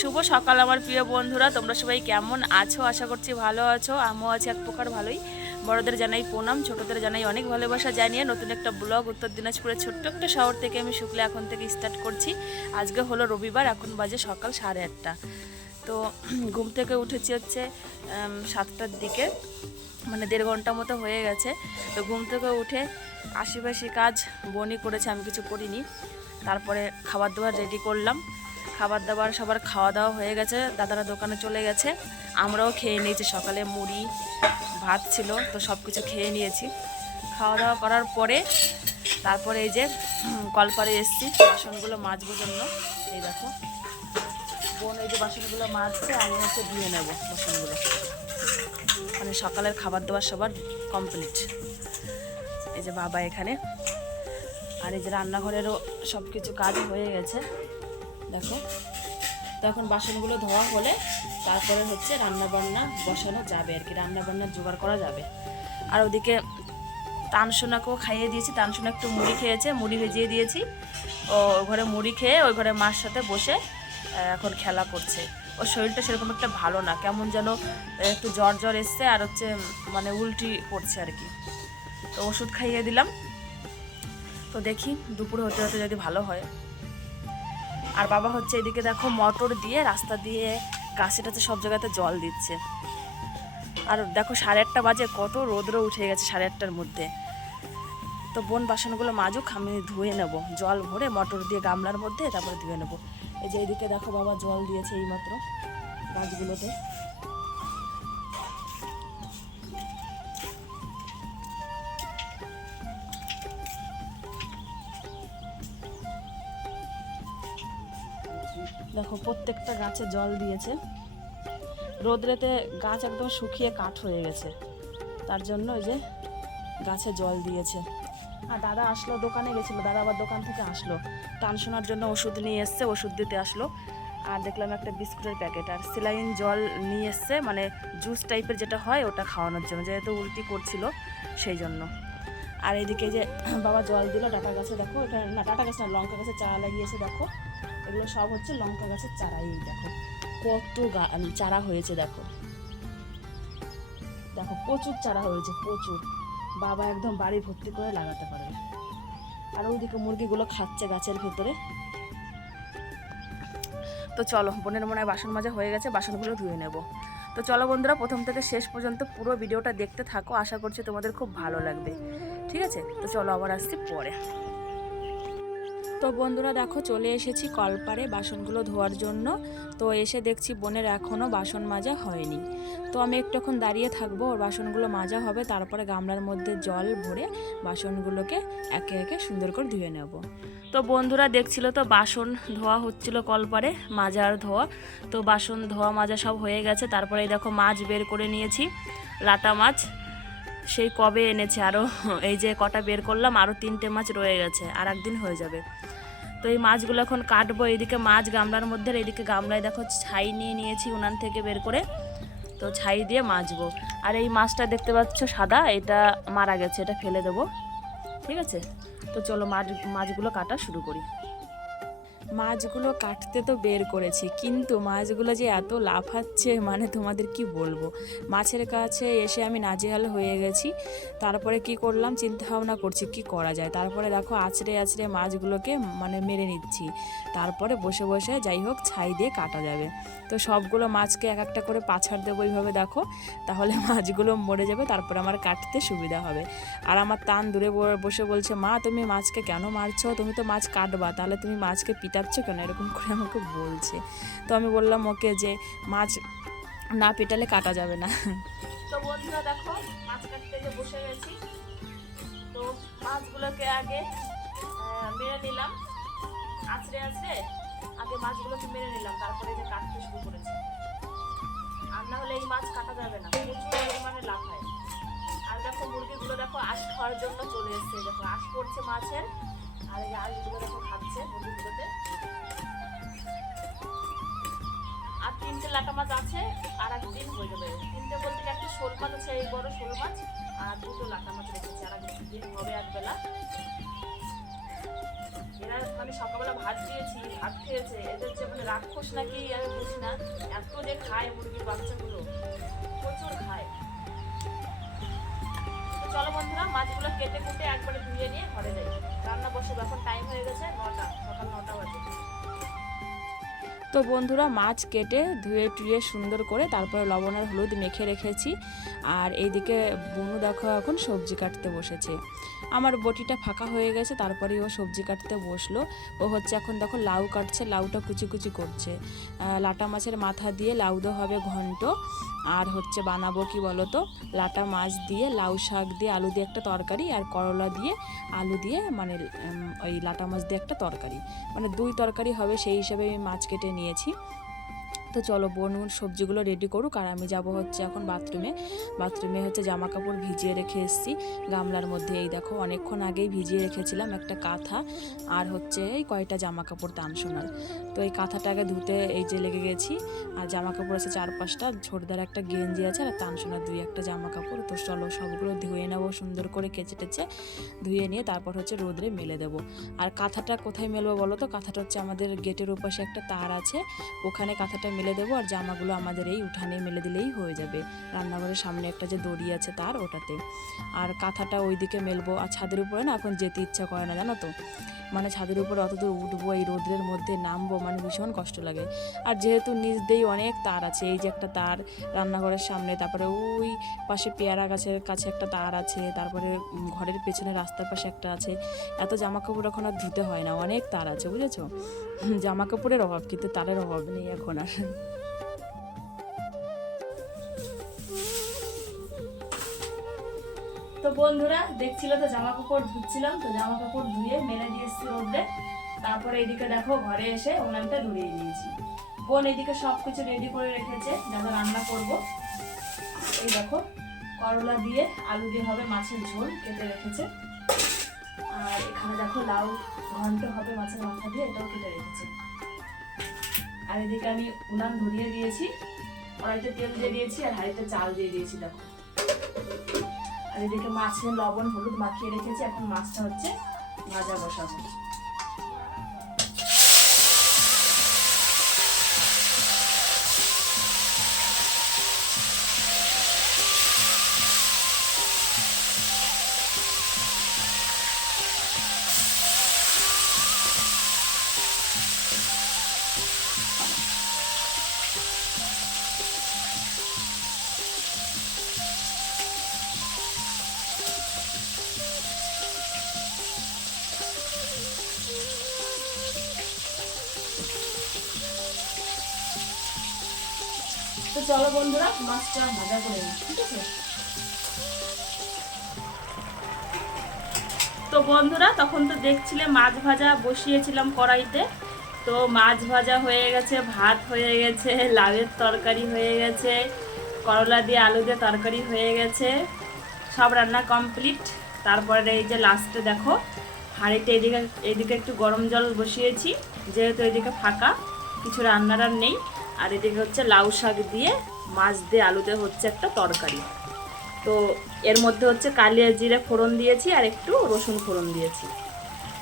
শুভ সকাল আমার প্রিয় বন্ধুরা, তোমরা সবাই কেমন আছো? আশা করছি ভালো আছো। আমিও আছি এক প্রকার ভালোই। বড়দের জানাই প্রণাম, ছোটদের জানাই অনেক ভালোবাসা জানিয়ে নতুন একটা ব্লগ উত্তর দিনাজপুরের ছোট্ট একটা শহর থেকে আমি শুক্লা এখন থেকে স্টার্ট করছি। আজকে হলো রবিবার, এখন বাজে সকাল 8:30। তো ঘুম থেকে উঠেছি হচ্ছে 7টার দিকে, মানে 1.5 ঘন্টা মতো হয়ে গেছে। তো ঘুম থেকে উঠে আশিপাশি কাজ বনি করেছে, আমি কিছু করিনি। তারপরে খাবার দাবার রেডি করলাম। খাবার দাবার সবার খাওয়া দাওয়া হয়ে গেছে, দাদারা দোকানে চলে গেছে, আমরাও খেয়ে নিয়েছি। সকালে মুড়ি ভাত ছিল, তো সব কিছু খেয়ে নিয়েছি। খাওয়া দাওয়া করার পরে তারপরে এই যে কলপারে এসেছি বাসনগুলো মাজবার জন্য। এই দেখো বোন এই যে বাসনগুলো মাজছে, আমি হচ্ছে ধুয়ে নেব বাসনগুলো। মানে সকালের খাবার দাবার সবার কমপ্লিট। এই যে বাবা এখানে, আর এই যে রান্নাঘরেরও সব কিছু কাজ হয়ে গেছে দেখো। তো এখন বাসনগুলো ধোয়া হলে তারপরে হচ্ছে রান্নাবান্না বসানো যাবে আর কি, রান্নাবান্না জোগাড় করা যাবে। আর ওদিকে তানসোনাকেও খাইয়ে দিয়েছি, তানসোনা একটু মুড়ি খেয়েছে, মুড়ি ভেজিয়ে দিয়েছি। ও ঘরে মুড়ি খেয়ে ওই ঘরে মার সাথে বসে এখন খেলা করছে। ওর শরীরটা সেরকম একটা ভালো না, কেমন যেন একটু জ্বর জ্বর এসছে, আর হচ্ছে মানে উল্টি পড়ছে আর কি। তো ওষুধ খাইয়ে দিলাম। তো দেখি দুপুর হতে হতে যদি ভালো হয়। আর বাবা হচ্ছে এদিকে দেখো মোটর দিয়ে রাস্তা দিয়ে গাছে টাছে সব জায়গাতে জল দিচ্ছে। আর দেখো 8:30 বাজে, কত রৌদ্র উঠে গেছে 8:30টার মধ্যে। তো বোন বাসনগুলো মাজুক, আমি ধুয়ে নেব জল ভরে মোটর দিয়ে গামলার মধ্যে, তারপরে ধুয়ে নেব। এই যে এদিকে দেখো বাবা জল দিয়েছে এইমাত্র গাছগুলোতে। দেখো প্রত্যেকটা গাছে জল দিয়েছে। রোদ্রেতে গাছ একদম শুকিয়ে কাঠ হয়ে গেছে, তার জন্য ওই যে গাছে জল দিয়েছে। আর দাদা আসলো, দোকানে গেছিলো, দাদা আবার দোকান থেকে আসলো, টানশোনার জন্য ওষুধ নিয়ে এসছে, ওষুধ দিতে আসলো। আর দেখলাম একটা বিস্কুটের প্যাকেট আর স্যালাইন জল নিয়ে এসছে, মানে জুস টাইপের যেটা হয় ওটা খাওয়ানোর জন্য, যেহেতু উল্টি করছিল সেই জন্য। আর এইদিকে যে বাবা জল দিল ডাটা গাছে, দেখো এখানে না ডাটা গাছ না, লঙ্কা গাছের চারা লাগিয়েছে দেখো। এগুলো সব হচ্ছে লঙ্কা গাছের চারা। এই দেখো কত চারা হয়েছে, দেখো দেখো প্রচুর চারা হয়েছে, প্রচুর। বাবা একদম বাড়ি ভর্তি করে লাগাতে পারবে। আর ওইদিকে মুরগিগুলো খাচ্ছে গাছের ভেতরে। তো চলো, বোনের মনে হয় বাসন মাজা হয়ে গেছে, বাসনগুলো ধুয়ে নেব। তো চলো বন্ধুরা, প্রথম থেকে শেষ পর্যন্ত পুরো ভিডিওটা দেখতে থাকো, আশা করছি তোমাদের খুব ভালো লাগবে। ঠিক আছে, তো চলো আবার আসছি পরে। তো বন্ধুরা দেখো চলে এসেছি কলপারে বাসনগুলো ধোয়ার জন্য। তো এসে দেখছি বোনের এখনও বাসন মাজা হয়নি। তো আমি একটুক্ষণ দাঁড়িয়ে থাকবো, ওর বাসনগুলো মাজা হবে, তারপরে গামলার মধ্যে জল ভরে বাসনগুলোকে একে একে সুন্দর করে ধুয়ে নেব। তো বন্ধুরা দেখছিল তো বাসন ধোয়া হচ্ছিল কলপারে, মাজা আর ধোয়া। তো বাসন ধোয়া মাজা সব হয়ে গেছে। তারপরে এই দেখো মাছ বের করে নিয়েছি, লাটা মাছ সেই কবে এনেছে, আরও এই যে কটা বের করলাম, আরও 3টে মাছ রয়ে গেছে, আর একদিন হয়ে যাবে। তো এই মাছগুলো এখন কাটবো। এইদিকে মাছ গামলার মধ্যে, এইদিকে গামলায় দেখো ছাই নিয়ে নিয়েছি উনান থেকে বের করে, তো ছাই দিয়ে মাজবো। আর এই মাছটা দেখতে পাচ্ছ সাদা, এটা মারা গেছে, এটা ফেলে দেবো। ঠিক আছে, তো চলো মাছগুলো কাটা শুরু করি। মাছগুলো কাটতে তো বের করেছি, কিন্তু মাছগুলো যে এত লাফাচ্ছে মানে তোমাদের কি বলবো। মাছের কাছে এসে আমি নাজেহাল হয়ে গেছি। তারপরে কি করলাম, চিন্তা ভাবনা করছি কি করা যায়। তারপরে দেখো আছড়ে আছড়ে মাছগুলোকে মানে মেরে নিচ্ছি। তারপরে বসে বসে যাই হোক ছাই দিয়ে কাটা যাবে। তো সবগুলো মাছকে এক একটা করে পাছাড় দেবো এইভাবে দেখো, তাহলে মাছগুলো মরে যাবে, তারপরে আমার কাটতে সুবিধা হবে। আর আমার তান দূরে বসে বলছে, মা তুমি মাছকে কেন মারছো, তুমি তো মাছ কাটবা, তাহলে তুমি মাছকে পিটাচ্ছ কেন, এরকম করে আমাকে বলছে। তো আমি বললাম ওকে যে মাছ না পেটালে কাটা যাবে না। তো বন্ধুরা দেখো মাছ কাটতে যে বসে গেছি। তো মাছগুলোকে আগে মেরে নিলাম, আছড়ে আছড়ে আগে মাছগুলোকে মেরে নিলাম, তারপরে যে কাটতে শুরু করেছি। আর না হলে এই মাছ কাটা যাবে না, প্রচুর পরিমাণে লাফায়। আর দেখো মুরগিগুলো দেখো আঁশ খাওয়ার জন্য চলে এসছে, দেখো আঁশ পড়ছে মাছের, আর এই আঁশগুলো দেখো খাচ্ছে মুরগিগুলোতে। আর 3টে লাটা মাছ আছে, আর একদিন হয়ে যাবে। 3টে বলতে একটা শোল মাছ আছে, এই বড় শোল মাছ, আর 2টো লাটা মাছ রেখেছে, আর একদিন হবে একবেলা। এরা মানে সকালবেলা ভাত দিয়েছি, ভাত খেয়ে খেয়েছে। এদের যে মানে রাক্ষস নাকি আমি বুঝি না, এত যে খায় মুরগির বাচ্চাগুলো, প্রচুর খায়। তো চলো বন্ধুরা, মাছগুলো কেটে কুটে একবারে ধুয়ে নিয়ে ঘরে যাই, রান্না বসে। এখন টাইম হয়ে গেছে 9টা, সকাল 9টা বাজে। তো বন্ধুরা, মাছ কেটে ধুয়ে টুয়ে সুন্দর করে তারপরে লবণ আর হলুদ মেখে রেখেছি। আর এইদিকে বুনু দেখো এখন সবজি কাটতে বসেছে। আমার বটিটা ফাঁকা হয়ে গেছে, তারপরে ও সবজি কাটতে বসলো। ও হচ্ছে এখন দেখো লাউ কাটছে, লাউটা কুচি কুচি করছে। লাটা মাছের মাথা দিয়ে লাউ দেওয়া হবে ঘন্ট, আর হচ্ছে বানাবো কি বলতো, লাটা মাছ দিয়ে লাউ শাক দিয়ে আলু দিয়ে একটা তরকারি, আর করলা দিয়ে আলু দিয়ে মানে ওই লাটা মাছ দিয়ে একটা তরকারি, মানে 2 তরকারি হবে, সেই হিসাবে আমি মাছ কেটে নিয়েছি। তো চলো বোন সবজিগুলো রেডি করুক, আর আমি যাব হচ্ছে এখন বাথরুমে হচ্ছে জামা কাপড় ভিজিয়ে রেখে এসেছি গামলার মধ্যে। এই দেখো অনেকক্ষণ আগেই ভিজিয়ে রেখেছিলাম একটা কাঁথা, আর হচ্ছে এই কয়টা জামা কাপড় তান সোনার। তো এই কাঁথাটাকে ধুতে এই যে লেগে গেছি, আর জামা কাপড় আছে 4-5টা, ছোটদার একটা গেঞ্জি আছে, আর তান সোনার 2-1টা জামা কাপড়। তো চলো সবগুলো ধুয়ে নেবো সুন্দর করে, কেচে টেচে ধুয়ে নিয়ে তারপর হচ্ছে রোদরে মেলে দেবো। আর কাঁথাটা কোথায় মেলবো বলো তো? কাঁথাটা হচ্ছে আমাদের গেটের ওপাশে একটা তার আছে, ওখানে কাঁথাটা মেলে দেবো, আর জামাগুলো আমাদের এই উঠানে মেলে দিলেই হয়ে যাবে। রান্নাঘরের সামনে একটা যে দড়ি আছে তার, ওটাতে। আর কাঁথাটা ওইদিকে মেলবো। আর ছাদের উপরে না এখন যেতে ইচ্ছা করে না, জানো তো, মানে ছাদের উপরে অতদূর উঠবো, এই রোদ্রের মধ্যে নামবো, মানে ভীষণ কষ্ট লাগে। আর যেহেতু নিচ দিয়েই অনেক তার আছে, এই যে একটা তার রান্নাঘরের সামনে, তারপরে ওই পাশে পেয়ারা গাছের কাছে একটা তার আছে, তারপরে ঘরের পেছনে রাস্তার পাশে একটা আছে। এত জামা কাপড় এখন আর ধুতে হয় না, অনেক তার আছে, বুঝেছো? জামা কাপড়ের অভাব, কিন্তু তারের অভাব নেই এখন আর। তো বন্ধুরা দেখছিল তো জামা কাপড় ধুচ্ছিলাম, তো জামা কাপড় ধুয়ে মেলে দিয়ে এসেছি রোদে। তারপরে এইদিকে দেখো ঘরে এসে উনানটা ধরিয়ে দিয়েছি। বোন এইদিকে সবকিছু রেডি করে রেখেছে যা যা রান্না করব। এই দেখো করলা দিয়ে আলু দিয়ে হবে মাছের ঝোল, কেটে রেখেছে। আর এখানে দেখো লাউ ঘন্ট হবে মাছের মাথা দিয়ে, এটাও কেটে রেখেছে। আর এদিকে আমি উনান ধরিয়ে দিয়েছি, কড়াইতে তেল দিয়ে দিয়েছি, আর হাঁড়িতে চাল দিয়ে দিয়েছি দেখো। আর এদিকে মাছে লবণ হলুদ মাখিয়ে রেখেছি, এখন মাছটা হচ্ছে ভাজা বসাবো। তো চলো বন্ধুরা মাছটা ভাজা করে নিই, ঠিক আছে? তো বন্ধুরা তখন তো দেখছিলে মাছ ভাজা বসিয়েছিলাম কড়াইতে। তো মাছ ভাজা হয়ে গেছে, ভাত হয়ে গেছে, লাউয়ের তরকারি হয়ে গেছে, করলা দিয়ে আলু দিয়ে তরকারি হয়ে গেছে, সব রান্না কমপ্লিট। তারপরে এই যে লাস্টে দেখো হাঁড়িতে এদিকে একটু গরম জল বসিয়েছি, যেহেতু এদিকে ফাঁকা, কিছু রান্নার আর নেই। আর এদিকে হচ্ছে লাউ শাক দিয়ে মাছ দিয়ে আলু দিয়ে হচ্ছে একটা তরকারি। তো এর মধ্যে হচ্ছে কালিয়া জিরে ফোড়ন দিয়েছি, আর একটু রসুন ফোড়ন দিয়েছি।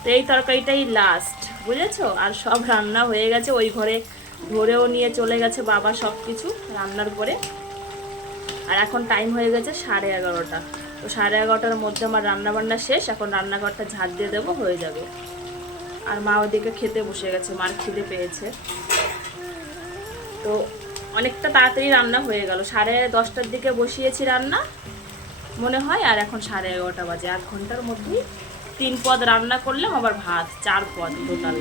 তো এই তরকারিটাই লাস্ট, বুঝেছো? আর সব রান্না হয়ে গেছে, ওই ঘরে ধরেও নিয়ে চলে গেছে বাবা সব কিছু রান্নার পরে। আর এখন টাইম হয়ে গেছে 11:30। তো 11:30টার মধ্যে আমার রান্নাবান্না শেষ, এখন রান্নাঘরটা ঝাড় দিয়ে দেবো, হয়ে যাবে। আর মা ওদিকে খেতে বসে গেছে, মার খিদে পেয়েছে। তো অনেকটা তাড়াতাড়ি রান্না হয়ে গেল, 10:30টার দিকে বসিয়েছি রান্না মনে হয়, আর এখন 11:30 বাজে। 1 ঘন্টার মধ্যেই 3 পদ রান্না করলাম, আবার ভাত 4 পদ টোটাল।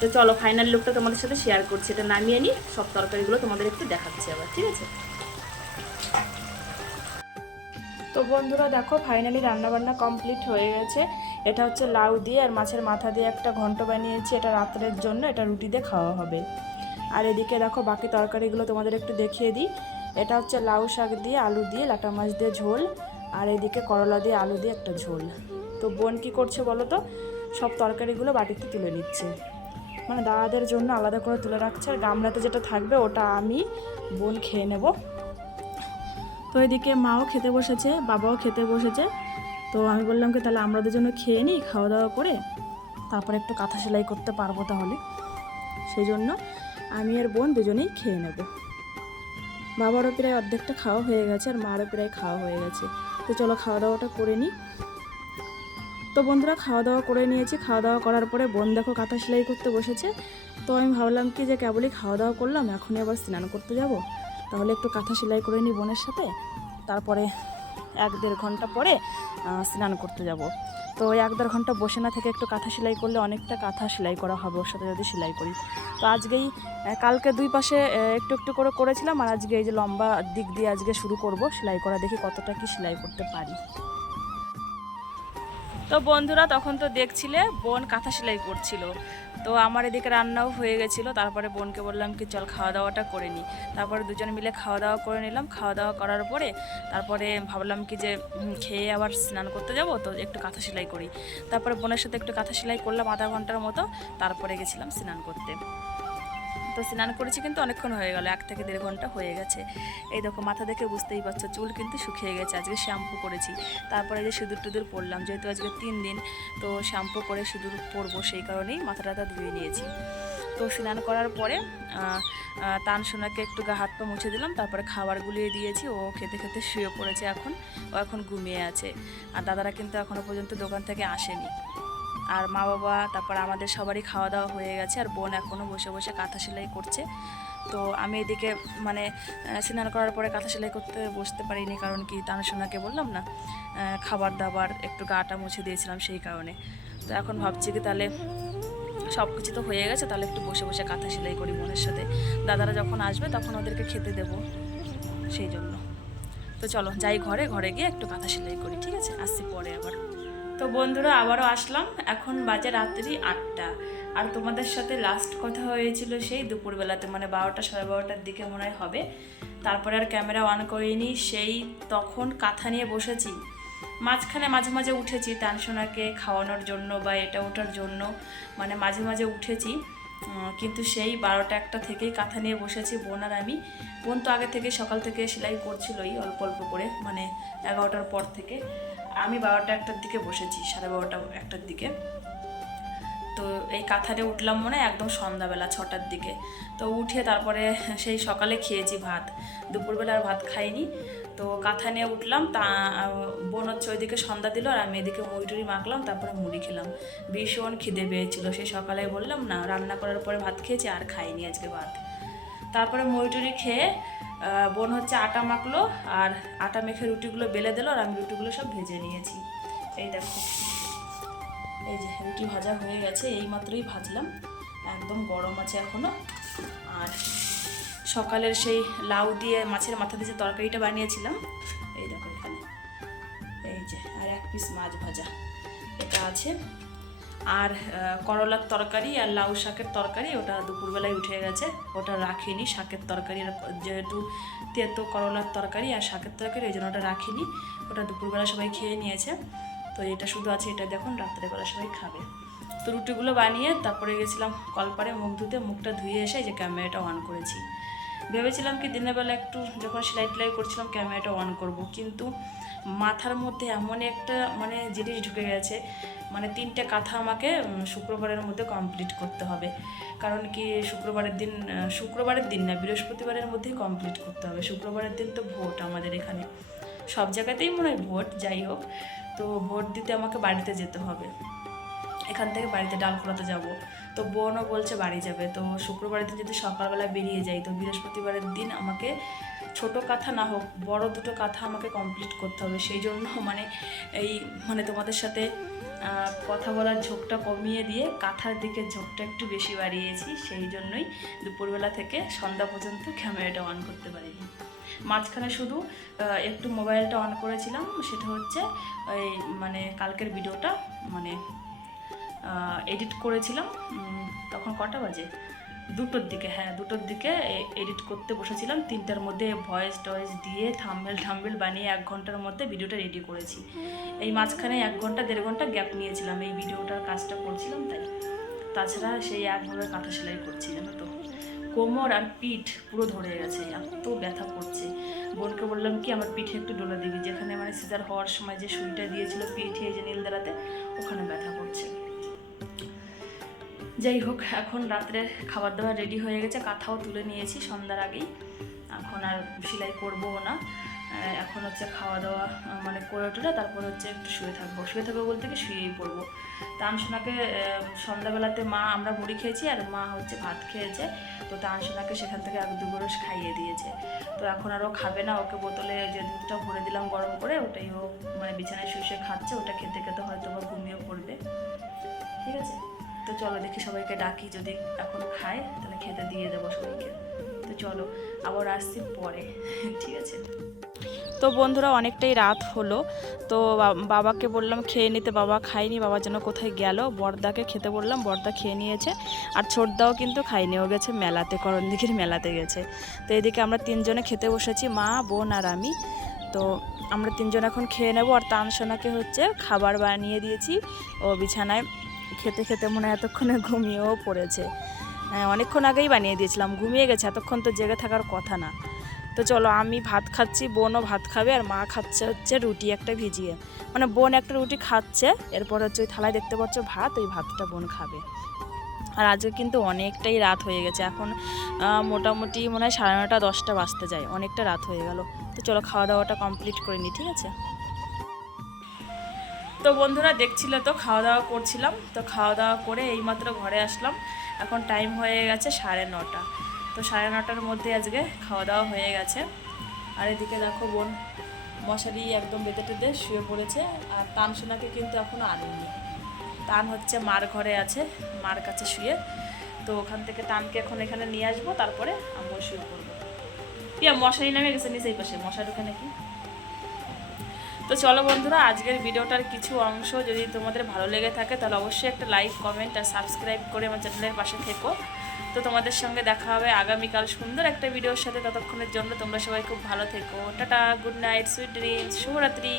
তো চলো ফাইনাল লুকটা তোমাদের সাথে শেয়ার করছি, এটা নামিয়ে নিই, সব তরকারিগুলো তোমাদের একটু দেখাচ্ছি আবার, ঠিক আছে? তো বন্ধুরা দেখো ফাইনালি রান্নাবান্না কমপ্লিট হয়ে গেছে। এটা হচ্ছে লাউ দিয়ে আর মাছের মাথা দিয়ে একটা ঘন্ট বানিয়েছি, এটা রাত্রের জন্য, এটা রুটি দিয়ে খাওয়া হবে। আর এদিকে দেখো বাকি তরকারিগুলো তোমাদের একটু দেখিয়ে দিই। এটা হচ্ছে লাউ শাক দিয়ে আলু দিয়ে লাটা মাছ দিয়ে ঝোল, আর এদিকে করলা দিয়ে আলু দিয়ে একটা ঝোল। তো বোন কী করছে বলো তো, সব তরকারিগুলো বাটিতে তুলে নিচ্ছে, মানে দাদাদের জন্য আলাদা করে তুলে রাখছে। আর গামলাতে যেটা থাকবে ওটা আমি বোন খেয়ে নেব। তো এদিকে মাও খেতে বসেছে, বাবাও খেতে বসেছে। তো আমি বললাম কি তাহলে আমরা দুজনে খেয়ে নিই খাওয়া দাওয়া করে, তারপরে একটু কাঁথা সেলাই করতে পারবো তাহলে। সেই জন্য আমি আর বোন দুজনেই খেয়ে নেব। বাবারও প্রায় অর্ধেকটা খাওয়া হয়ে গেছে আর মারও প্রায় খাওয়া হয়ে গেছে। তো চলো খাওয়া দাওয়াটা করে নিই। তো বন্ধুরা খাওয়া দাওয়া করে নিয়েছি। খাওয়া দাওয়া করার পরে বোন দেখো কাঁথা সেলাই করতে বসেছে। তো আমি ভাবলাম কি যে কেবলই খাওয়া দাওয়া করলাম, এখনই আবার স্নান করতে যাব, তাহলে একটু কাঁথা সেলাই করে নিই বোনের সাথে, তারপরে 1-1.5 ঘন্টা পরে স্নান করতে যাব। তো 1-1.5 ঘন্টা বসে না থেকে একটু কাঁথা সেলাই করলে অনেকটা কাঁথা সেলাই করা হবে ওর সাথে যদি সেলাই করি। তো আজকেই কালকে 2 পাশে একটু একটু করে করেছিলাম, আর আজকে এই যে লম্বা দিক দিয়ে আজকে শুরু করব সেলাই করা, দেখি কতটা কি সেলাই করতে পারি। তো বন্ধুরা তখন তো দেখছিলে বোন কাঁথা সেলাই করছিল। তো আমার এদিকে রান্নাও হয়ে গেছিলো। তারপরে বোনকে বললাম কি চল খাওয়া দাওয়াটা করে নিই। তারপরে দুজন মিলে খাওয়া দাওয়া করে নিলাম। খাওয়া দাওয়া করার পরে তারপরে ভাবলাম কি যে খেয়ে আবার স্নান করতে যাব, তো একটু কাঁথা সেলাই করি। তারপরে বোনের সাথে একটু কাঁথা সেলাই করলাম আধা ঘন্টার মতো, তারপরে গেছিলাম স্নান করতে। তো স্নান করেছি কিন্তু অনেকক্ষণ হয়ে গেল, 1 থেকে 1.5 ঘন্টা হয়ে গেছে। এই দেখো মাথা দেখে বুঝতেই পারছো চুল কিন্তু শুকিয়ে গেছে। আজকে শ্যাম্পু করেছি, তারপরে যে সিঁদুর টুদুর পরলাম, যেহেতু আজকে 3 দিন, তো শ্যাম্পু করে সিঁদুর পরবো সেই কারণেই মাথাটা ধুয়ে নিয়েছি। তো স্নান করার পরে তানসোনাকে একটু গা হাত পা মুছে দিলাম, তারপরে খাবার গুলিয়ে দিয়েছি। ও খেতে খেতে শুয়ে পড়েছে, ও এখন ঘুমিয়ে আছে। আর দাদারা কিন্তু এখনও পর্যন্ত দোকান থেকে আসেনি। আর মা বাবা তারপর আমাদের সবারই খাওয়া দাওয়া হয়ে গেছে, আর বোন এখনও বসে বসে কাঁথা সেলাই করছে। তো আমি এদিকে মানে স্নান করার পরে কাঁথা সেলাই করতে বসতে পারিনি, কারণ কি তানসোনাকে বললাম না খাবার দাবার একটু গাটা মুছে দিয়েছিলাম সেই কারণে। তো এখন ভাবছি কি তাহলে সব কিছু তো হয়ে গেছে, তাহলে একটু বসে বসে কাঁথা সেলাই করি বোনের সাথে। দাদারা যখন আসবে তখন ওদেরকে খেতে দেবো, সেই জন্য। তো চলো যাই ঘরে গিয়ে একটু কাঁথা সেলাই করি, ঠিক আছে? আসছি পরে আবার। তো বন্ধুরা আবারও আসলাম, এখন বাজে রাত্রি 8টা। আর তোমাদের সাথে লাস্ট কথা হয়েছিল সেই দুপুরবেলাতে, মানে 12টা 12:30টার দিকে মনে হয় হবে। তারপরে আর ক্যামেরা অন করিনি, সেই তখন কাঁথা নিয়ে বসেছি। মাঝখানে মাঝে মাঝে উঠেছি তানসোনাকে খাওয়ানোর জন্য বা এটা ওঠার জন্য, মানে মাঝে মাঝে উঠেছি, কিন্তু সেই 12টা 1টা থেকেই কাঁথা নিয়ে বসেছি বোন আর আমি। বোন তো আগে থেকে সকাল থেকে সেলাই করছিলই অল্প অল্প করে, মানে 11টার পর থেকে। আমি 12টা 1টার দিকে বসেছি, 12:30 1টার দিকে। তো এই কাঁথারে উঠলাম মনে হয় একদম সন্ধ্যাবেলা 6টার দিকে। তো উঠে তারপরে সেই সকালে খেয়েছি ভাত, দুপুরবেলা আর ভাত খাইনি। তো কাঁথা নিয়ে উঠলাম, তা বোন হচ্ছে ওইদিকে সন্ধ্যা দিল আর আমি এদিকে মুড়ি মাখলাম, তারপরে মুড়ি খেলাম। ভীষণ খিদে পেয়েছিল, সেই সকালে বললাম না রান্না করার পরে ভাত খেয়েছি, আর খাইনি আজকে ভাত। তারপরে মুড়ি খেয়ে বোন হচ্ছে আটা মাখলো, আর আটা মেখে রুটিগুলো বেলে দিল, আর আমি রুটিগুলো সব ভেজে নিয়েছি। এই দেখো এই যে রুটি ভাজা হয়ে গেছে, এই মাত্রই ভাজলাম, একদম গরম আছে এখনো। আর সকালের সেই লাউ দিয়ে মাছের মাথা দিয়ে যে তরকারিটা বানিয়েছিলাম, এই দেখো এখানে, এই যে আর 1 পিস মাছ ভাজা এটা আছে। আর করলার তরকারি আর লাউ শাকের তরকারি, ওটা দুপুরবেলায় উঠে গেছে, ওটা রাখিনি। শাকের তরকারি যেহেতু তেতো করলার তরকারি আর শাকের তরকারি, এই জন্য ওটা রাখিনি, ওটা দুপুরবেলা সবাই খেয়ে নিয়েছে। তো এটা শুধু আছে, এটা দেখুন রাত্রেবেলা সবাই খাবে। তো রুটিগুলো বানিয়ে তারপরে গেছিলাম কলপারে মুখ ধুতে, মুখটা ধুয়ে এসে যে ক্যামেরাটা অন করেছি। ভেবেছিলাম কি দিনের বেলা একটু যখন সেলাই টেলাই করছিলাম ক্যামেরাটা অন করব, কিন্তু মাথার মধ্যে এমন একটা মানে জিনিস ঢুকে গেছে, মানে 3টে কাঁথা আমাকে শুক্রবারের মধ্যে কমপ্লিট করতে হবে। কারণ কি শুক্রবারের দিন না, বৃহস্পতিবারের মধ্যেই কমপ্লিট করতে হবে। শুক্রবারের দিন তো ভোট আমাদের এখানে, সব জায়গাতেই মনে হয় ভোট, যাই হোক। তো ভোট দিতে আমাকে বাড়িতে যেতে হবে, এখান থেকে বাড়িতে ডালখোলাতে যাব। তো বোনও বলছে বাড়ি যাবে। তো শুক্রবারের দিন যদি সকালবেলা বেরিয়ে যাই, তো বৃহস্পতিবারের দিন আমাকে ছোট কাঁথা না হোক বড় 2টো কাঁথা আমাকে কমপ্লিট করতে হবে। সেই জন্য মানে তোমাদের সাথে কথা বলার ঝোঁকটা কমিয়ে দিয়ে কাঁথার দিকে ঝোঁকটা একটু বেশি বাড়িয়েছি, সেই জন্যই দুপুরবেলা থেকে সন্ধ্যা পর্যন্ত ক্যামেরাটা অন করতে পারিনি। মাঝখানে শুধু একটু মোবাইলটা অন করেছিলাম, সেটা হচ্ছে ওই মানে কালকের ভিডিওটা মানে এডিট করেছিলাম। তখন কটা বাজে? 2টোর দিকে, হ্যাঁ 2টোর দিকে এডিট করতে বসেছিলাম। 3টার মধ্যে ভয়েস টয়েস দিয়ে থাম্বনেল বানিয়ে 1 ঘন্টার মধ্যে ভিডিওটা রেডি করেছি। এই মাঝখানে 1 ঘন্টা 1.5 ঘন্টা গ্যাপ নিয়েছিলাম এই ভিডিওটার কাজটা করছিলাম তাই। তাছাড়া সেই একভাবে কাঁথা সেলাই করছি, জানো তো কোমর আর পিঠ পুরো ধরে গেছে, এত ব্যথা করছে। বোনকে বললাম কি আমার পিঠে একটু ডলে দিবি, যেখানে মানে সিজার হওয়ার সময় যে সুইটা দিয়েছিল পিঠে, এই যে নীলদারাতে, ওখানে ব্যথা করছে। যাই হোক, এখন রাত্রে খাবার দাবার রেডি হয়ে গেছে, কাঁথাও তুলে নিয়েছি সন্ধ্যার আগেই। এখন আর সেলাই করবো না, এখন হচ্ছে খাওয়া দাওয়া মানে করে ওঠে, তারপর হচ্ছে একটু শুয়ে থাকবো বলতে কি শুয়েই পড়বো। তানসোনাকে সন্ধ্যাবেলাতে আমরা মুড়ি খেয়েছি আর মা হচ্ছে ভাত খেয়েছে, তো তানসোনাকে সেখান থেকে 1-2 গ্রাস খাইয়ে দিয়েছে। তো এখন আর ও খাবে না, ওকে বোতলে যে দুধটা ভরে দিলাম গরম করে, ওটাই ও মানে বিছানায় শুয়ে খাচ্ছে। ওটা খেতে খেতে হয়তো বা ঘুমিয়েও পড়বে। ঠিক আছে, তো চলো দেখি সবাইকে ডাকি, যদি এখন খায় তাহলে খেতে দিয়ে দেবো সবাইকে। তো চলো আবার আসছি পরে, ঠিক আছে। তো বন্ধুরা অনেকটাই রাত হলো, তো বাবাকে বললাম খেয়ে নিতে, বাবা খায়নি, বাবার জন্য কোথায় গেল। বড়দাকে খেতে বললাম, বড়দা খেয়ে নিয়েছে, আর ছোটদাও কিন্তু খায়নি, ও গেছে মেলাতে, করণদিঘির মেলাতে গেছে। তো এদিকে আমরা 3 জনে খেতে বসেছি, মা, বোন আর আমি। তো আমরা 3 জন এখন খেয়ে নেবো। আর তানসোনাকে হচ্ছে খাবার বানিয়ে দিয়েছি, ও বিছানায় খেতে খেতে মনে হয় এতক্ষণে ঘুমিয়েও পড়েছে। অনেকক্ষণ আগেই বানিয়ে দিয়েছিলাম, ঘুমিয়ে গেছে, এতক্ষণ তো জেগে থাকার কথা না। তো চলো আমি ভাত খাচ্ছি, বোনও ভাত খাবে, আর মা খাচ্ছে হচ্ছে রুটি একটা ভিজিয়ে, মানে বোন একটা রুটি খাচ্ছে, এরপর হচ্ছে ওই থালায় দেখতে পাচ্ছ ভাত, ওই ভাতটা বোন খাবে। আর আজকে কিন্তু অনেকটাই রাত হয়ে গেছে, এখন মোটামুটি মনে হয় 9:30 10টা বাজতে যায়, অনেকটা রাত হয়ে গেল। তো চলো খাওয়া দাওয়াটা কমপ্লিট করে নিই, ঠিক আছে। তো বন্ধুরা দেখছিলে তো খাওয়া দাওয়া করছিলাম, তো খাওয়া দাওয়া করে এইমাত্র ঘরে আসলাম। এখন টাইম হয়ে গেছে 9:30। তো 9:30টার মধ্যে আজকে খাওয়া দাওয়া হয়ে গেছে। আর এদিকে দেখো বোন মশারি একদম বেঁধে টেঁধে শুয়ে পড়েছে, আর তানসোনাকে কিন্তু এখনও আনিনি। টান হচ্ছে মার ঘরে আছে, মার কাছে শুয়ে। তো ওখান থেকে টানকে এখন এখানে নিয়ে আসবো, তারপরে আমরা শুয়ে পড়বো। পিয়া মশারি নামে গেছে নিচেই পাশে, মশা ঢুকে নাকি। তো চলো বন্ধুরা, আজকের ভিডিওটার কিছু অংশ যদি তোমাদের ভালো লেগে থাকে তাহলে অবশ্যই একটা লাইক, কমেন্ট আর সাবস্ক্রাইব করে আমার চ্যানেলের পাশে থেকো। তো তোমাদের সঙ্গে দেখা হবে আগামীকাল সুন্দর একটা ভিডিওর সাথে। ততক্ষণের জন্য তোমরা সবাই খুব ভালো থেকো। Tata, good night, sweet dreams, শুভরাত্রি।